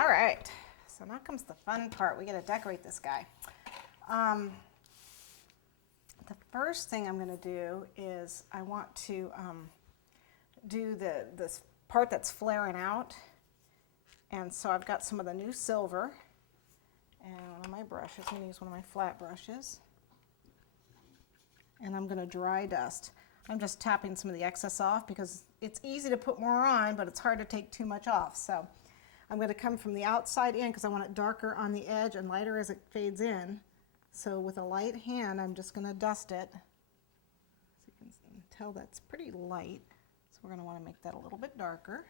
All right, so now comes the fun part. We got to decorate this guy. The first thing I'm going to do is I want to do this part that's flaring out. And so I've got some of the new silver and one of my brushes. I'm going to use one of my flat brushes. And I'm going to dry dust. I'm just tapping some of the excess off because it's easy to put more on, but it's hard to take too much off. So I'm going to come from the outside in because I want it darker on the edge and lighter as it fades in. So with a light hand, I'm just going to dust it. So you can tell that's pretty light. So we're going to want to make that a little bit darker.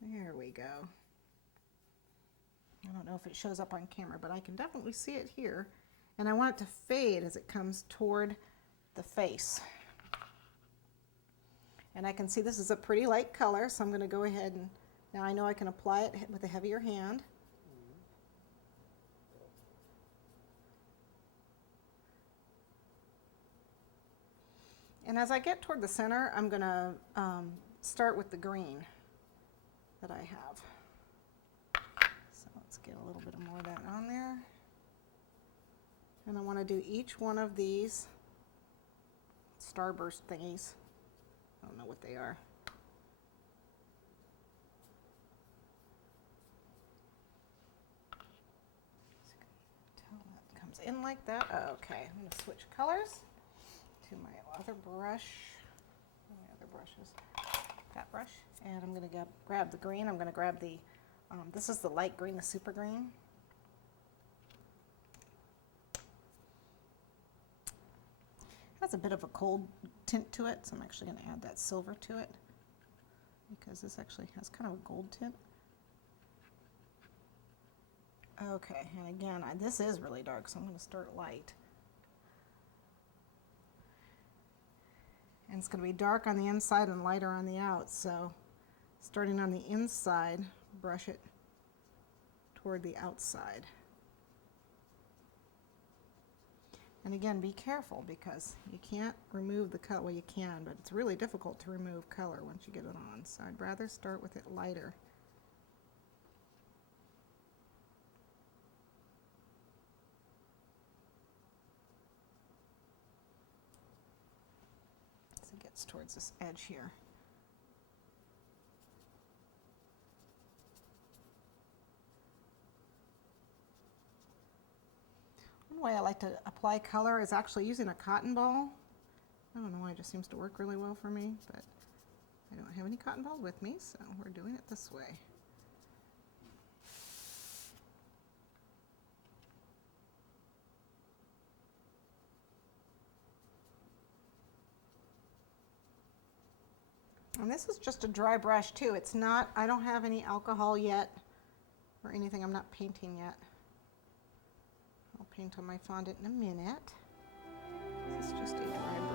There we go. I don't know if it shows up on camera, but I can definitely see it here. And I want it to fade as it comes toward the face. And I can see this is a pretty light color, so I'm going to go ahead and now I know I can apply it with a heavier hand. And as I get toward the center, I'm going to start with the green that I have. So let's get a little bit more of that on there. And I want to do each one of these starburst thingies. I don't know what they are. Until that comes in like that. Okay, I'm going to switch colors to my other brush. My other brushes. That brush. And I'm going to grab the green. I'm going to grab the, this is the light green, the super green. It has a bit of a cold tint to it, so I'm actually going to add that silver to it because this actually has kind of a gold tint. Okay, and again, this is really dark, so I'm going to start light. And it's going to be dark on the inside and lighter on the out, so starting on the inside, brush it toward the outside. And again, be careful because you can't remove the color. Well, you can, but it's really difficult to remove color once you get it on. So I'd rather start with it lighter. As it gets towards this edge here. One way I like to apply color is actually using a cotton ball. I don't know why, it just seems to work really well for me, but I don't have any cotton balls with me, so we're doing it this way. And this is just a dry brush too. It's not, I don't have any alcohol yet or anything. I'm not painting yet. I'll paint on my fondant in a minute. This is just a dry brush.